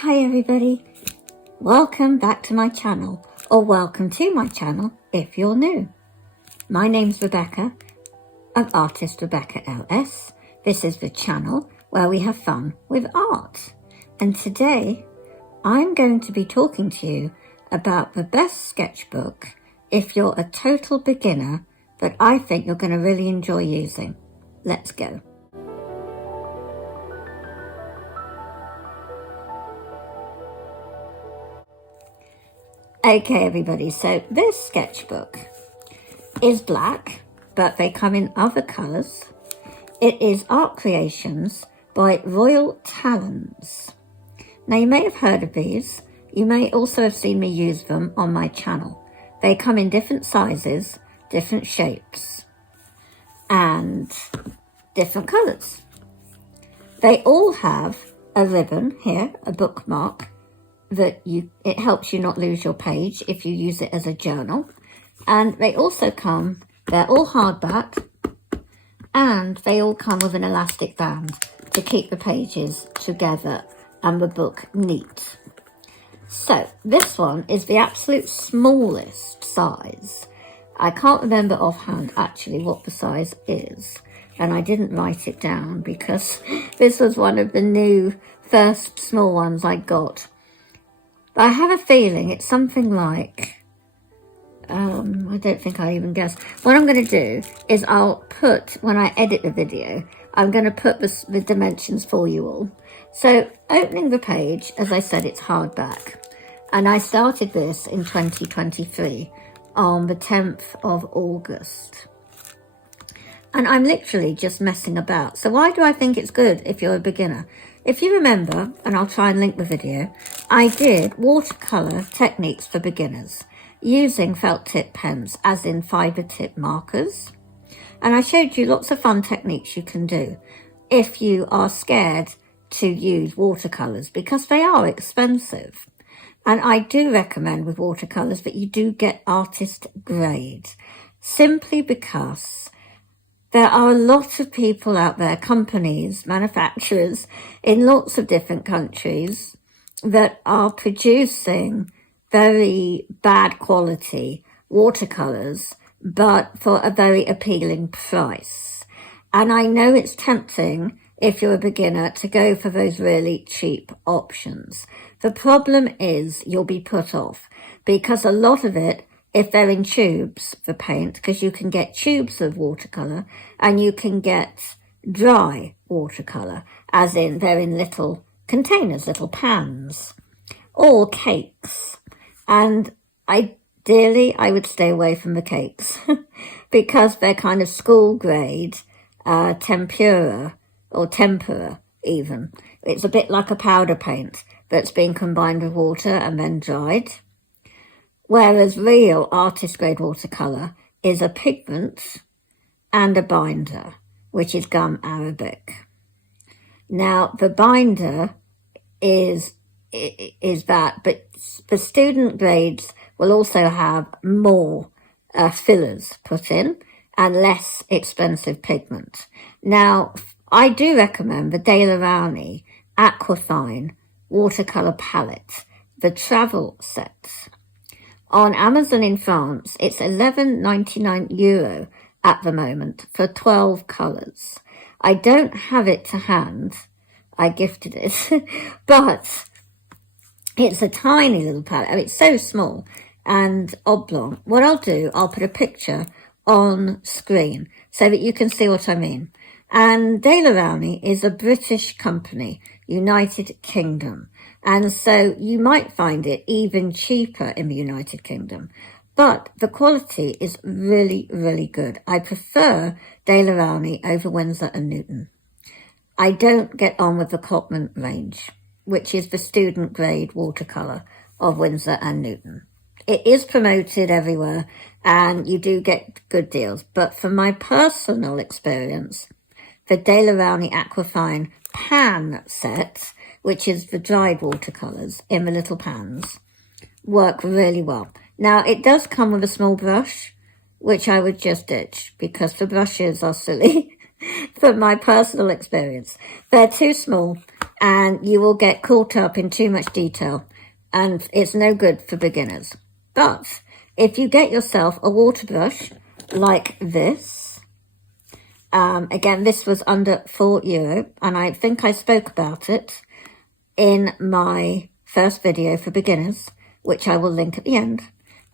Hi everybody, welcome back to my channel, or welcome to my channel if you're new. My name's Rebecca of Artistrebeccals. This is the channel where we have fun with art. And today I'm going to be talking to you about the best sketchbook if you're a total beginner that I think you're going to really enjoy using. Let's go. Okay everybody, so this sketchbook is black, but they come in other colours. It is Art Creations by Royal Talons. Now you may have heard of these. You may also have seen me use them on my channel. They come in different sizes, different shapes, and different colours. They all have a ribbon here, a bookmark, that it helps you not lose your page if you use it as a journal. And they also come, they're all hardback, and they all come with an elastic band to keep the pages together and the book neat. So this one is the absolute smallest size. I can't remember offhand actually what the size is, and I didn't write it down because this was one of the new first small ones I got. I have a feeling it's something like, I don't think I even guess. What I'm going to do is I'll put, when I edit the video, I'm going to put the dimensions for you all. So opening the page, as I said, it's hardback. And I started this in 2023 on the 10th of August. And I'm literally just messing about. So why do I think it's good if you're a beginner? If you remember, and I'll try and link the video, I did watercolour techniques for beginners using felt tip pens, as in fibre tip markers. And I showed you lots of fun techniques you can do if you are scared to use watercolours because they are expensive. And I do recommend with watercolours that you do get artist grade, simply because there are a lot of people out there, companies, manufacturers in lots of different countries that are producing very bad quality watercolours, but for a very appealing price. And I know it's tempting if you're a beginner to go for those really cheap options. The problem is you'll be put off because a lot of it, if they're in tubes for paint, because you can get tubes of watercolour and you can get dry watercolour, as in they're in little containers, little pans, or cakes. And ideally, I would stay away from the cakes because they're kind of school grade tempera, or tempera even. It's a bit like a powder paint that's been combined with water and then dried. Whereas real artist grade watercolour is a pigment and a binder, which is gum arabic. Now the binder is that, but the student grades will also have more fillers put in and less expensive pigment. Now I do recommend the De La Rowney Aquafine watercolour palette, the travel set. On Amazon in France, it's €11.99 at the moment for 12 colours. I don't have it to hand. I gifted it. But it's a tiny little palette. I mean, it's so small and oblong. What I'll do, I'll put a picture on screen so that you can see what I mean. And De La Rowney is a British company, United Kingdom. And so you might find it even cheaper in the United Kingdom. But the quality is really, really good. I prefer De La Rowney over Winsor & Newton. I don't get on with the Cotman range, which is the student grade watercolour of Winsor & Newton. It is promoted everywhere and you do get good deals. But from my personal experience, the De La Rowney Aquafine pan set, which is the dried watercolours in the little pans, work really well. Now, it does come with a small brush, which I would just ditch because the brushes are silly. from my personal experience. They're too small and you will get caught up in too much detail, and it's no good for beginners. But if you get yourself a water brush like this, again, this was under €4, and I think I spoke about it in my first video for beginners, which I will link at the end.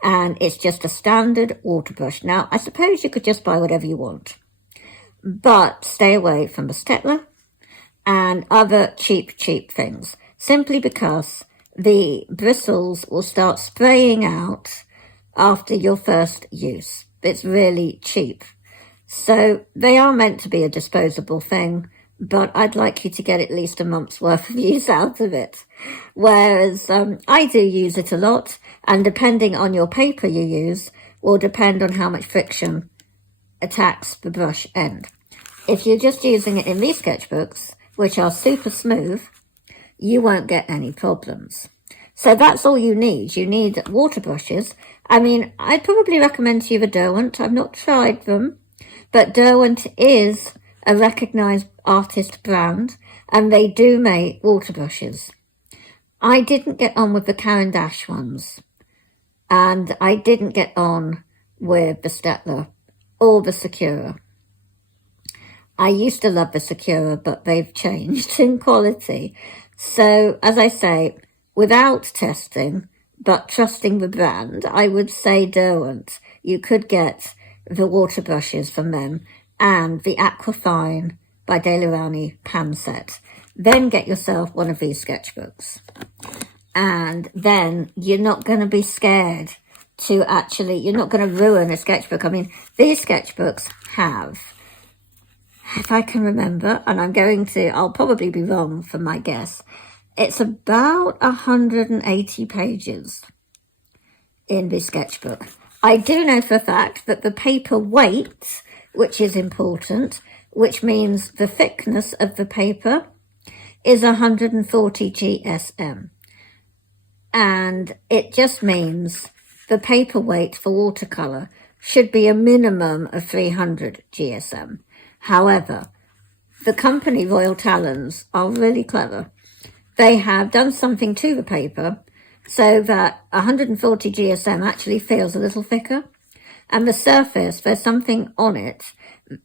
And it's just a standard water brush. Now, I suppose you could just buy whatever you want, but stay away from the Stettler and other cheap things, simply because the bristles will start spraying out after your first use. It's really cheap. So they are meant to be a disposable thing, but I'd like you to get at least a month's worth of use out of it. Whereas I do use it a lot, and depending on your paper you use will depend on how much friction attacks the brush end. If you're just using it in these sketchbooks, which are super smooth, you won't get any problems. So that's all you need. You need water brushes. I mean, I'd probably recommend to you the Derwent. I've not tried them, but Derwent is a recognised artist brand, and they do make water brushes. I didn't get on with the Caran d'Ache ones, and I didn't get on with the Stettler or the Sakura. I used to love the Sakura, but they've changed in quality. So, as I say, without testing, but trusting the brand, I would say Derwent. You could get the water brushes from them and the Aquafine by Daler-Rowney pan set. Then get yourself one of these sketchbooks. And then you're not going to be scared to actually, you're not going to ruin a sketchbook. I mean, these sketchbooks have, if I can remember, and I'll probably be wrong for my guess, it's about 180 pages in this sketchbook. I do know for a fact that the paper weight, which is important, which means the thickness of the paper, is 140 GSM. And it just means the paper weight for watercolour should be a minimum of 300 GSM. However, the company Royal Talens are really clever. They have done something to the paper so that 140 GSM actually feels a little thicker. And the surface, there's something on it,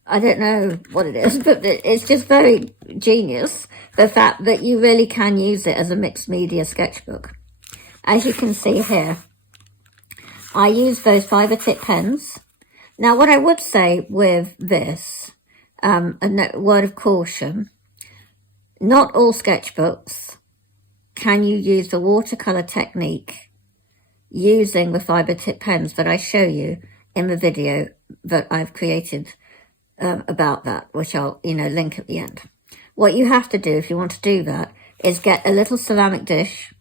I don't know what it is, but it's just very genius, the fact that you really can use it as a mixed media sketchbook. As you can see here, I use those fibre tip pens. Now, what I would say with this, a word of caution, not all sketchbooks can you use the watercolour technique using the fibre tip pens that I show you in the video that I've created about that, which I'll link at the end. What you have to do if you want to do that is get a little ceramic dish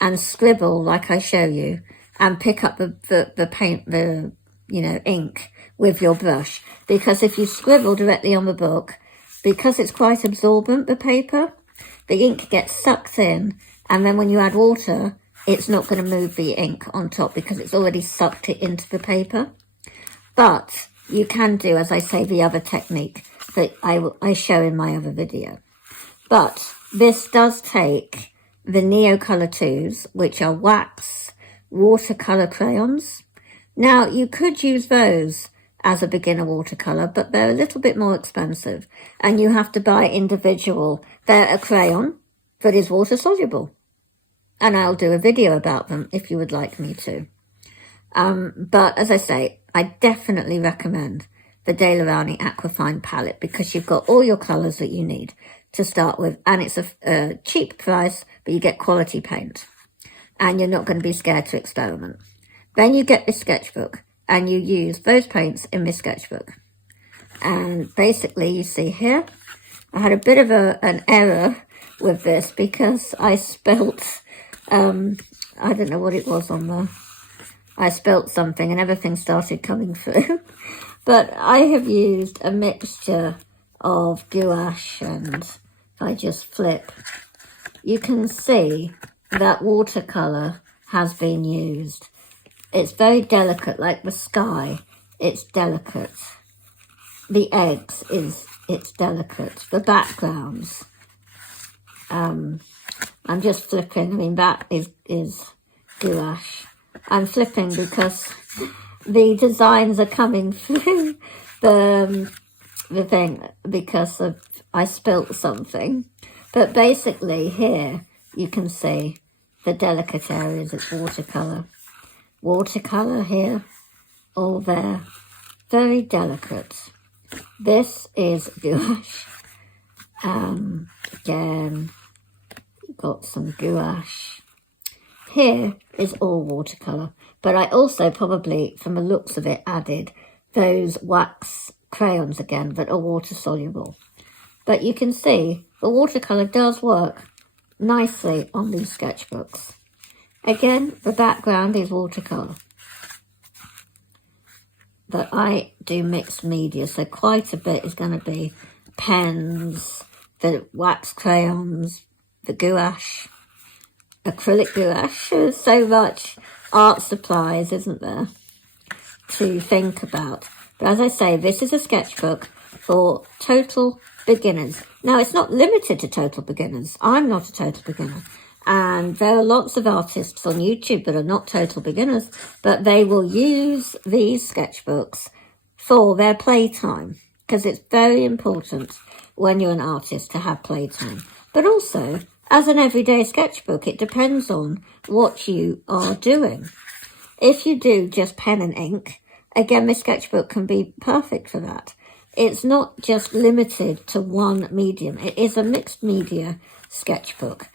and scribble like I show you, and pick up the paint, the ink with your brush, because if you scribble directly on the book, because it's quite absorbent, the paper, the ink gets sucked in, and then when you add water, it's not going to move the ink on top because it's already sucked it into the paper. But you can do, as I say, the other technique that I show in my other video. But this does take the Neocolor 2s, which are wax watercolor crayons. Now, you could use those as a beginner watercolor, but they're a little bit more expensive, and you have to buy individual. They're a crayon that is water soluble, and I'll do a video about them if you would like me to. But as I say, I definitely recommend the Daler-Rowney Aquafine palette, because you've got all your colors that you need to start with, and it's a cheap price, but you get quality paint, and you're not going to be scared to experiment. Then you get this sketchbook, and you use those paints in this sketchbook. And basically, you see here, I had a bit of an error with this because I spelt, I don't know what it was on there. I spelt something and everything started coming through. But I have used a mixture of gouache, and if I just flip, you can see that watercolour has been used. It's very delicate, like the sky. It's delicate. The eggs is it's delicate. The backgrounds, I'm just flipping. I mean, that is gouache. I'm flipping because the designs are coming through the thing because I spilt something. But basically here you can see the delicate areas. It's watercolour. Watercolour here, all there. Very delicate. This is gouache. Again, got some gouache. Here is all watercolour, but I also probably, from the looks of it, added those wax crayons again that are water soluble. But you can see the watercolour does work nicely on these sketchbooks. Again, the background is watercolour. But I do mixed media, so quite a bit is going to be pens, the wax crayons, the gouache, acrylic gouache. There's so much art supplies, isn't there, to think about. But as I say, this is a sketchbook for total beginners. Now, it's not limited to total beginners. I'm not a total beginner. And there are lots of artists on YouTube that are not total beginners, but they will use these sketchbooks for their playtime, because it's very important when you're an artist to have playtime. But also, as an everyday sketchbook, it depends on what you are doing. If you do just pen and ink, again, this sketchbook can be perfect for that. It's not just limited to one medium. It is a mixed media sketchbook.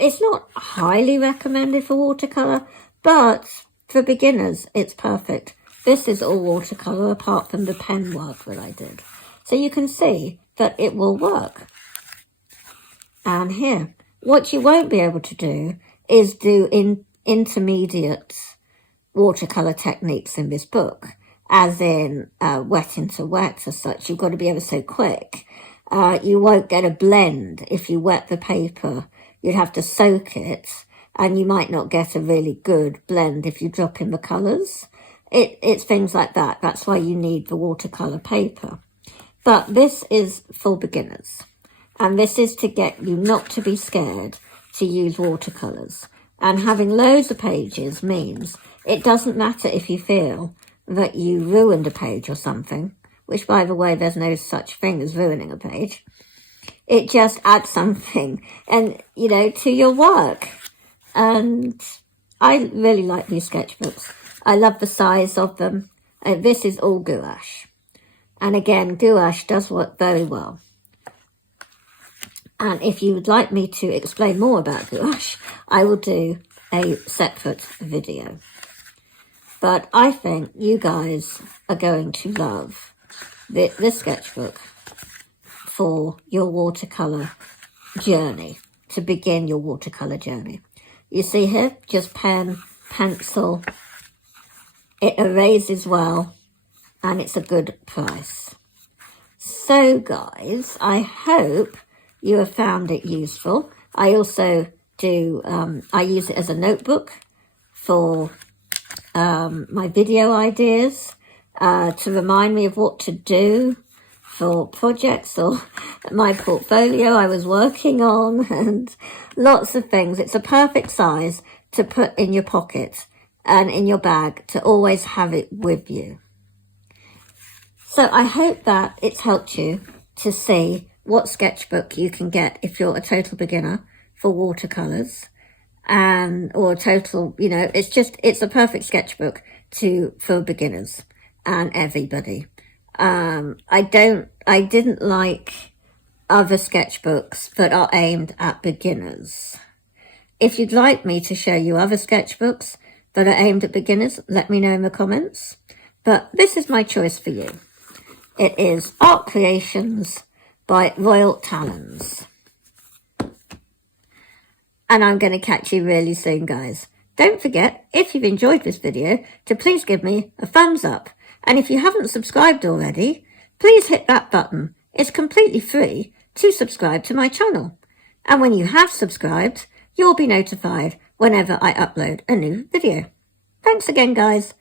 It's not highly recommended for watercolour, but for beginners, it's perfect. This is all watercolour apart from the pen work that I did. So you can see that it will work. And here, what you won't be able to do is do intermediate watercolour techniques in this book, as in wet into wet as such. You've got to be ever so quick. You won't get a blend if you wet the paper. You'd have to soak it, and you might not get a really good blend if you drop in the colours. It's things like that. That's why you need the watercolour paper. But this is for beginners. And this is to get you not to be scared to use watercolours. And having loads of pages means it doesn't matter if you feel that you ruined a page or something, which, by the way, there's no such thing as ruining a page. It just adds something, and to your work. And I really like these sketchbooks. I love the size of them. This is all gouache. And again, gouache does work very well. And if you would like me to explain more about gouache, I will do a separate video. But I think you guys are going to love this sketchbook for your watercolour journey, to begin your watercolour journey. You see here, just pen, pencil. It erases well, and it's a good price. So guys, I hope you have found it useful. I also do, I use it as a notebook for my video ideas, to remind me of what to do for projects or my portfolio I was working on, and lots of things. It's a perfect size to put in your pocket and in your bag, to always have it with you. So I hope that it's helped you to see what sketchbook you can get if you're a total beginner for watercolours, or a total, it's a perfect sketchbook for beginners and everybody. I didn't like other sketchbooks that are aimed at beginners. If you'd like me to show you other sketchbooks that are aimed at beginners, let me know in the comments. But this is my choice for you. It is Art Creations by Royal Talons. And I'm going to catch you really soon, guys. Don't forget, if you've enjoyed this video, to please give me a thumbs up. And if you haven't subscribed already, please hit that button. It's completely free to subscribe to my channel. And when you have subscribed, you'll be notified whenever I upload a new video. Thanks again, guys.